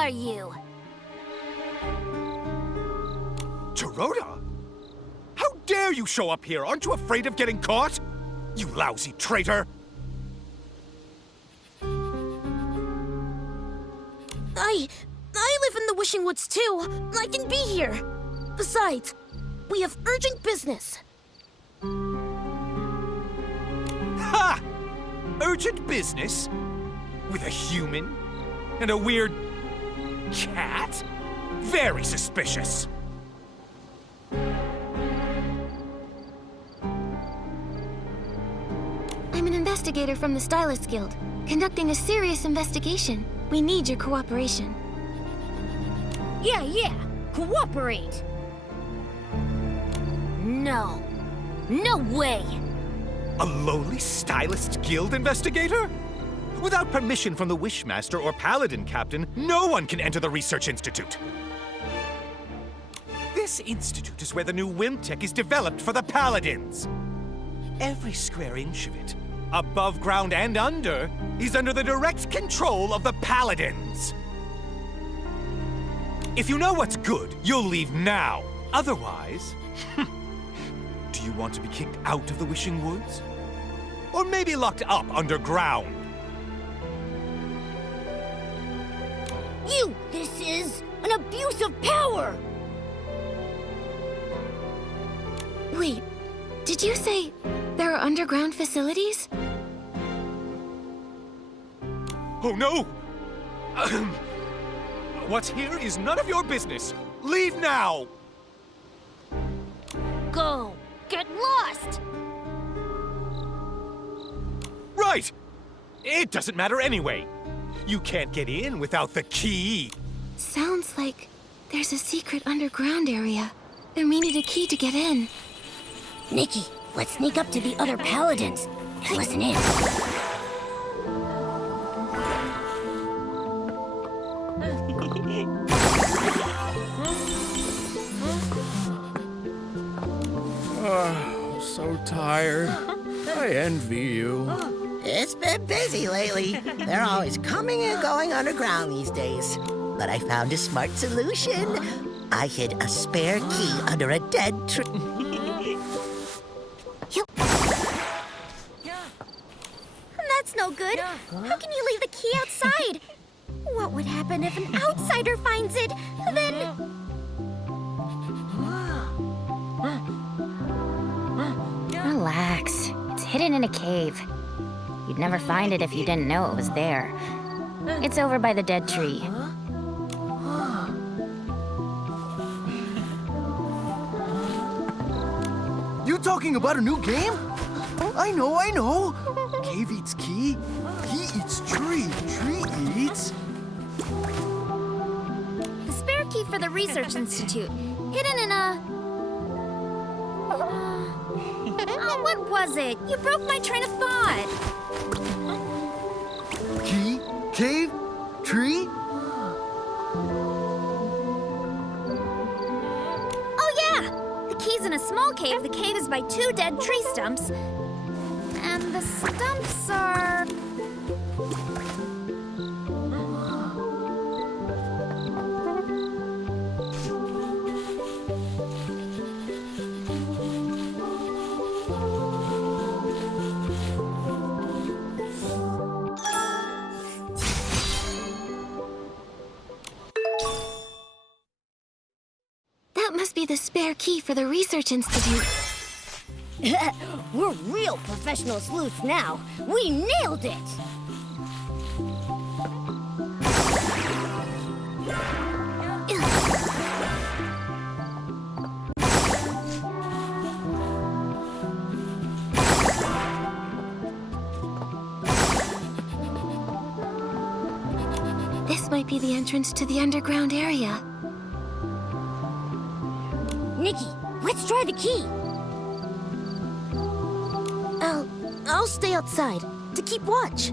are you? Dorota? How dare you show up here? Aren't you afraid of getting caught? You lousy traitor! I live in the Wishing Woods too. I can be here. Besides, we have urgent business. Ha! Urgent business? With a human? And a weird cat? Very suspicious. I'm an investigator from the Stylist Guild, conducting a serious investigation. We need your cooperation. Yeah. Cooperate. No. No way. A lowly Stylist Guild investigator? Without permission from the Wishmaster or Paladin Captain, no one can enter the Research Institute. This institute is where the new Wimtech is developed for the Paladins. Every square inch of it, above ground and under, is under the direct control of the Paladins. If you know what's good, you'll leave now. Otherwise, do you want to be kicked out of the Wishing Woods? Or maybe locked up underground? This is an abuse of power! Wait, did you say there are underground facilities? Oh no! What's here is none of your business. Leave now! Go! Get lost! Right! It doesn't matter anyway. You can't get in without the key. Sounds like there's a secret underground area. There may need a key to get in. Nikki, let's sneak up to the other paladins and listen in. So tired. I envy you. It's been busy lately. They're always coming and going underground these days. But I found a smart solution. I hid a spare key under a dead tree. That's no good. How can you leave the key outside? What would happen if an outsider finds it? Then... Relax. It's hidden in a cave. You'd never find it if you didn't know it was there. It's over by the dead tree. You talking about a new game? I know. Cave eats key. Key eats tree. Tree eats... The spare key for the Research Institute. Hidden in a... Oh, what was it? You broke my train of thought. Key, cave, tree. Oh, yeah! The key's in a small cave. The cave is by 2 dead tree stumps. And the stumps are... That must be the spare key for the Research Institute. We're real professional sleuths now. We nailed it! This might be the entrance to the underground area. Nikki, let's try the key. I'll stay outside to keep watch.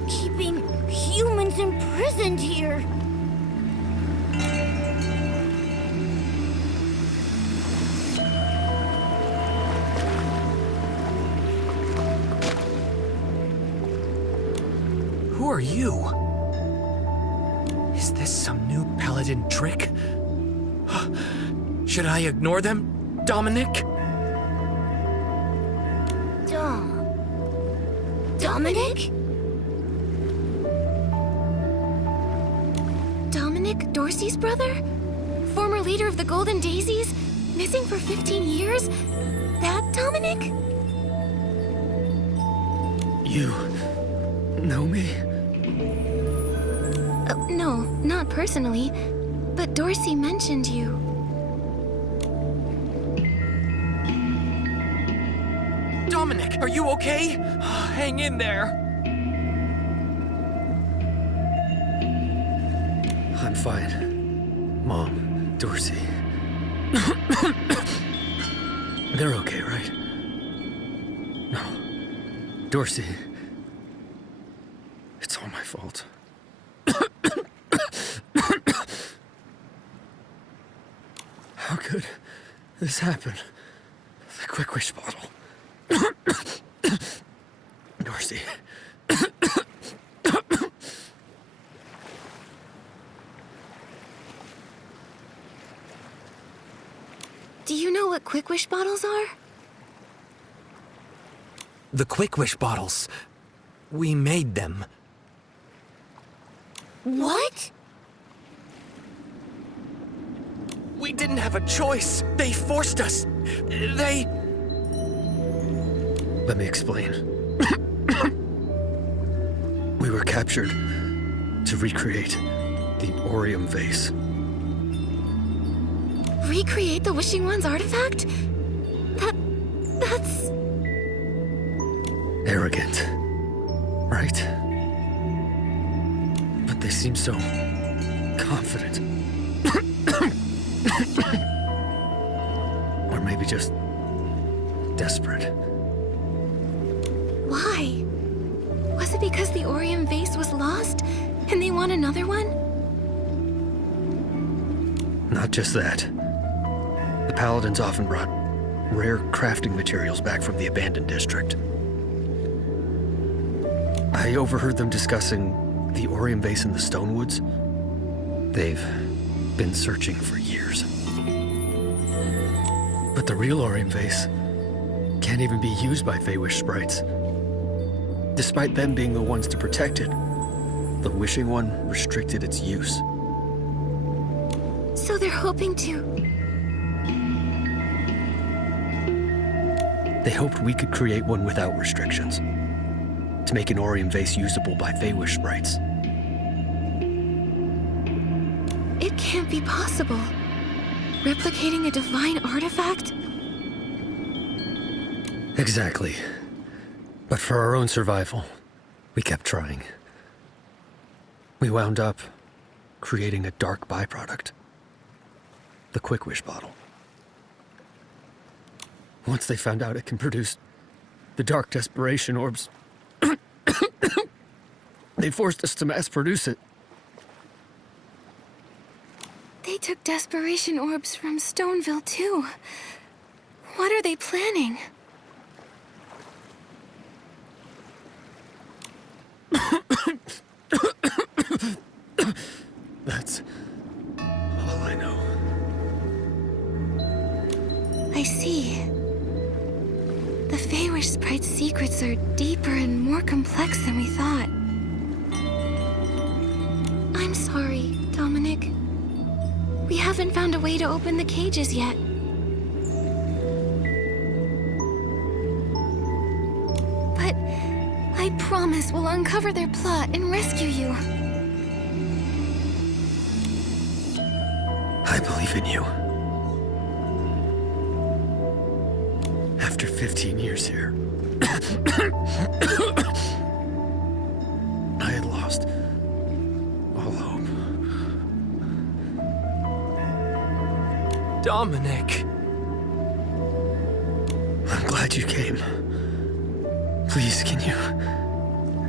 They're keeping humans imprisoned here. Who are you? Is this some new paladin trick? Should I ignore them, Dominic? Dominic? Dominic, Dorsey's brother? Former leader of the Golden Daisies? Missing for 15 years? That Dominic? You know me? No, not personally. But Dorsey mentioned you. Dominic, are you okay? Hang in there. I'm fine. Mom, Dorsey. They're okay, right? No. Dorsey. It's all my fault. How could this happen? The Quick Wish bottle. Dorsey. Do you know what Quick Wish bottles are? The Quick Wish bottles. We made them. What? We didn't have a choice. They forced us. They... Let me explain. We were captured to recreate the Orium vase. Recreate the Wishing One's artifact? That's... Arrogant, right? But they seem so confident. Or maybe just desperate. Why? Was it because the Orium vase was lost and they want another one? Not just that. The Paladins often brought rare crafting materials back from the abandoned district. I overheard them discussing the Orium vase in the Stonewoods. They've been searching for years. But the real Orium vase can't even be used by Feywish sprites. Despite them being the ones to protect it, the Wishing One restricted its use. So they're hoping to... They hoped we could create one without restrictions, to make an Orium vase usable by Feywish sprites. It can't be possible. Replicating a divine artifact? Exactly. But for our own survival, we kept trying. We wound up creating a dark byproduct. The Quick Wish bottle. Once they found out it can produce the dark desperation orbs, they forced us to mass produce it. They took desperation orbs from Stoneville, too. What are they planning? That's all I know. I see. The Feywish sprite's secrets are deeper and more complex than we thought. I'm sorry, Dominic. We haven't found a way to open the cages yet. But I promise we'll uncover their plot and rescue you. I believe in you. After 15 years here, I had lost all hope. Dominic. I'm glad you came. Please, can you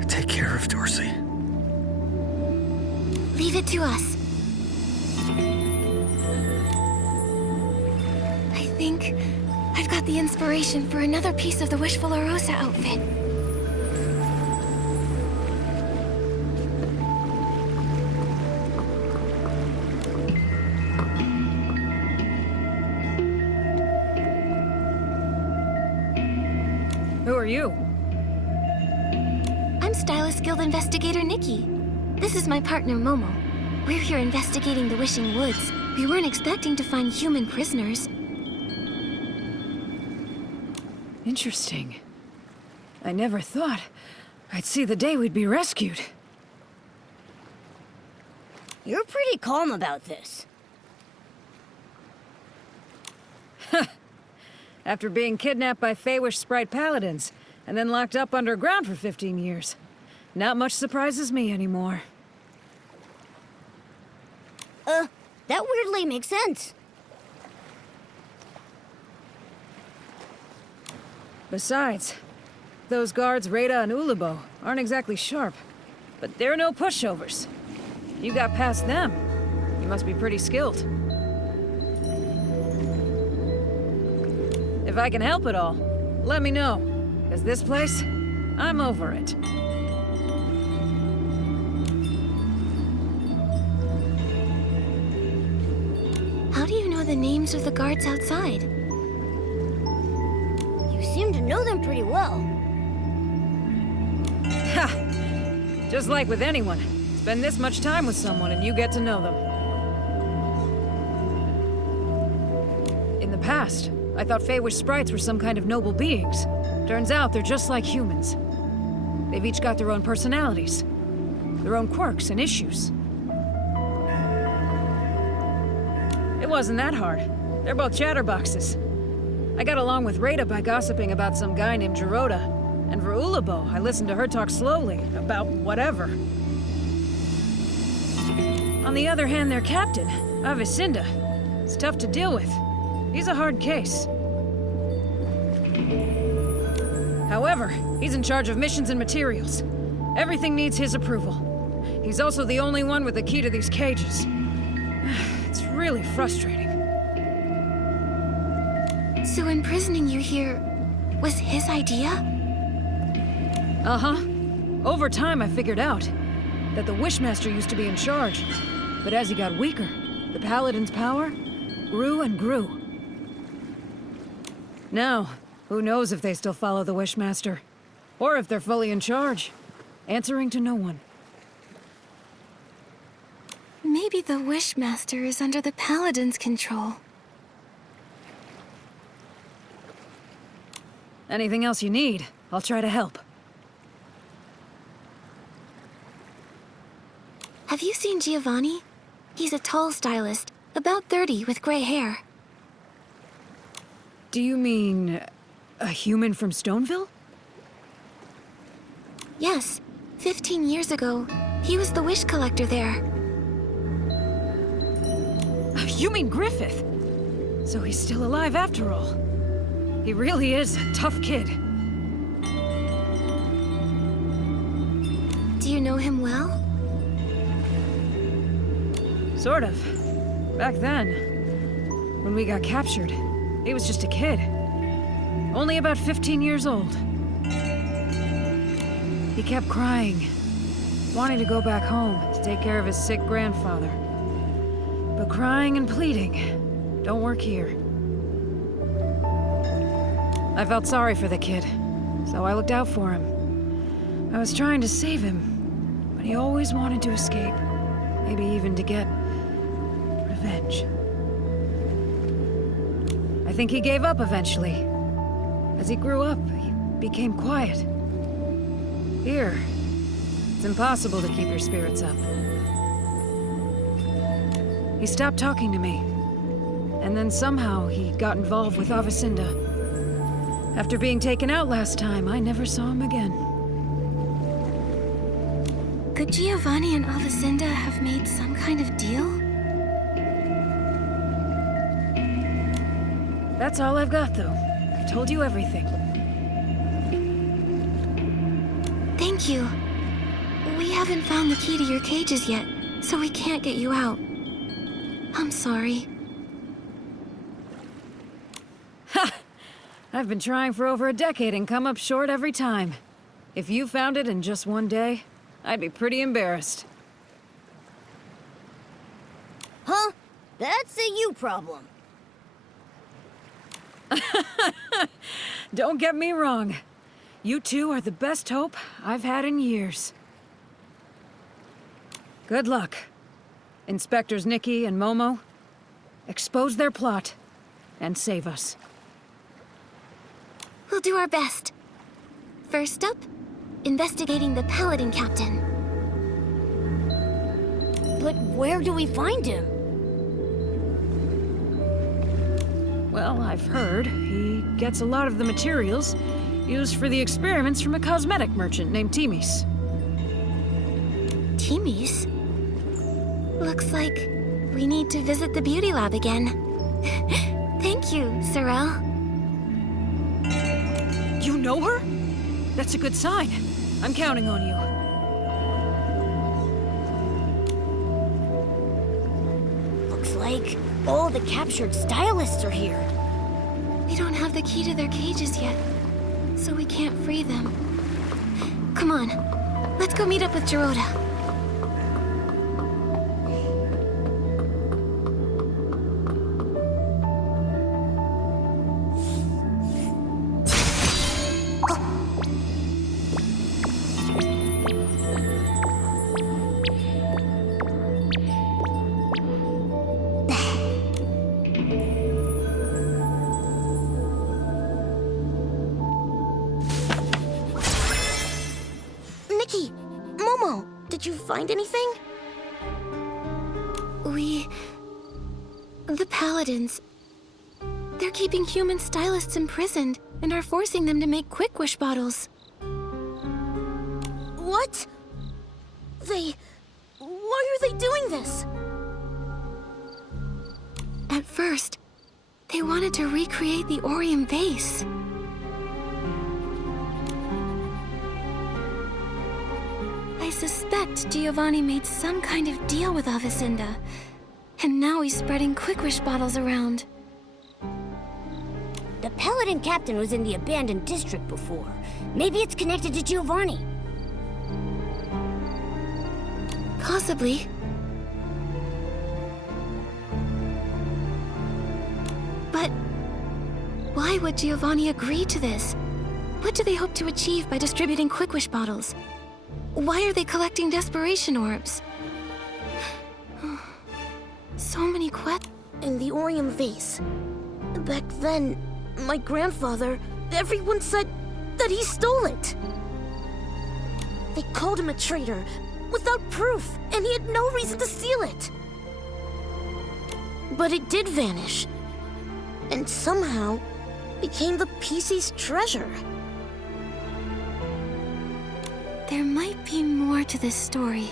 take care care of Dorsey. Leave it to us. I think I've got the inspiration for another piece of the Wishful Rosa outfit. Who are you? I'm Stylist Guild Investigator Nikki. This is my partner Momo. We're here investigating the Wishing Woods. We weren't expecting to find human prisoners. Interesting. I never thought I'd see the day we'd be rescued. You're pretty calm about this. After being kidnapped by Feywish Sprite Paladins, and then locked up underground for 15 years. Not much surprises me anymore. That weirdly makes sense. Besides, those guards Rada and Ulabo aren't exactly sharp, but they're no pushovers. You got past them, you must be pretty skilled. If I can help at all, let me know, because this place, I'm over it. How do you know the names of the guards outside? You seem to know them pretty well. Ha! Just like with anyone, spend this much time with someone and you get to know them. In the past, I thought Feywish sprites were some kind of noble beings. Turns out they're just like humans. They've each got their own personalities, their own quirks and issues. It wasn't that hard. They're both chatterboxes. I got along with Rada by gossiping about some guy named Geroda. And for Ulabo, I listened to her talk slowly about whatever. On the other hand, their captain, Avicinda, is tough to deal with. He's a hard case. However, he's in charge of missions and materials. Everything needs his approval. He's also the only one with the key to these cages. It's really frustrating. So imprisoning you here was his idea? Uh-huh. Over time, I figured out that the Wishmaster used to be in charge. But as he got weaker, the Paladin's power grew and grew. Now, who knows if they still follow the Wishmaster? Or if they're fully in charge, answering to no one. Maybe the Wishmaster is under the Paladin's control. Anything else you need, I'll try to help. Have you seen Giovanni? He's a tall stylist, about 30 with gray hair. Do you mean a human from Stoneville? Yes, 15 years ago, he was the wish collector there. You mean Griffith? So he's still alive after all. He really is a tough kid. Do you know him well? Sort of. Back then, when we got captured, he was just a kid. Only about 15 years old. He kept crying, wanting to go back home to take care of his sick grandfather. But crying and pleading don't work here. I felt sorry for the kid, so I looked out for him. I was trying to save him, but he always wanted to escape. Maybe even to get revenge. I think he gave up eventually. As he grew up, he became quiet. Here, it's impossible to keep your spirits up. He stopped talking to me. And then somehow he got involved with Avicinda. After being taken out last time, I never saw him again. Could Giovanni and Avicinda have made some kind of deal? That's all I've got, though. I've told you everything. Thank you. haven't found the key to your cages yet, so we can't get you out. I'm sorry. I've been trying for over a decade and come up short every time. If you found it in just one day, I'd be pretty embarrassed. Huh? That's a you problem. Don't get me wrong. You two are the best hope I've had in years. Good luck. Inspectors Nikki and Momo, expose their plot and save us. We'll do our best. First up, investigating the Paladin Captain. But where do we find him? Well, I've heard he gets a lot of the materials used for the experiments from a cosmetic merchant named Timis. Timis? Looks like we need to visit the beauty lab again. Thank you, Sorel. You know her? That's a good sign. I'm counting on you. Looks like all the captured stylists are here. We don't have the key to their cages yet, so we can't free them. Come on, let's go meet up with Geroda. Nikki! Momo! Did you find anything? The Paladins. They're keeping human stylists imprisoned and are forcing them to make Quick Wish bottles. What? Why are they doing this? At first, they wanted to recreate the Orium vase. I suspect Giovanni made some kind of deal with Avicenda, and now he's spreading Quick Wish bottles around. The Paladin Captain was in the abandoned district before. Maybe it's connected to Giovanni. Possibly. But why would Giovanni agree to this? What do they hope to achieve by distributing Quick Wish bottles? Why are they collecting desperation orbs? So many questions. In the Orium vase. Back then, my grandfather, everyone said that he stole it. They called him a traitor, without proof, and he had no reason to steal it. But it did vanish, and somehow became the PC's treasure. There might be more to this story.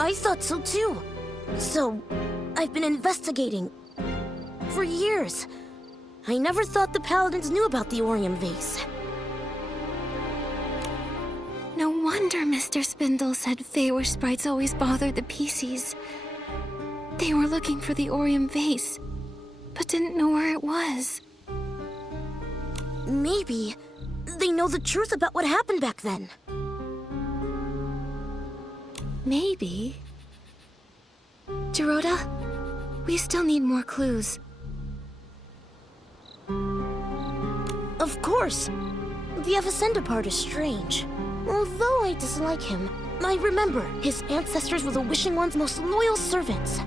I thought so too. So, I've been investigating for years. I never thought the Paladins knew about the Orium vase. No wonder Mr. Spindle said Feywish sprites always bothered the PCs. They were looking for the Orium vase, but didn't know where it was. Maybe they know the truth about what happened back then. Maybe. Geroda, we still need more clues. Of course. The Avicenda part is strange. Although I dislike him, I remember his ancestors were the Wishing One's most loyal servants.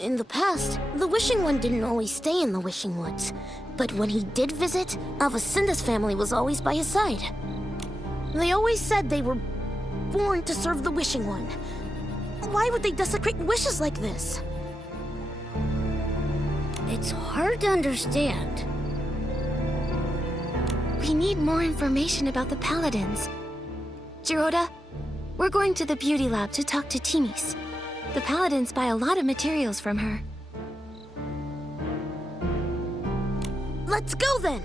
In the past, the Wishing One didn't always stay in the Wishing Woods. But when he did visit, Avicenda's family was always by his side. They always said they were born to serve the Wishing One. Why would they desecrate wishes like this? It's hard to understand. We need more information about the Paladins. Geroda, we're going to the beauty lab to talk to Timis. The Paladins buy a lot of materials from her. Let's go then!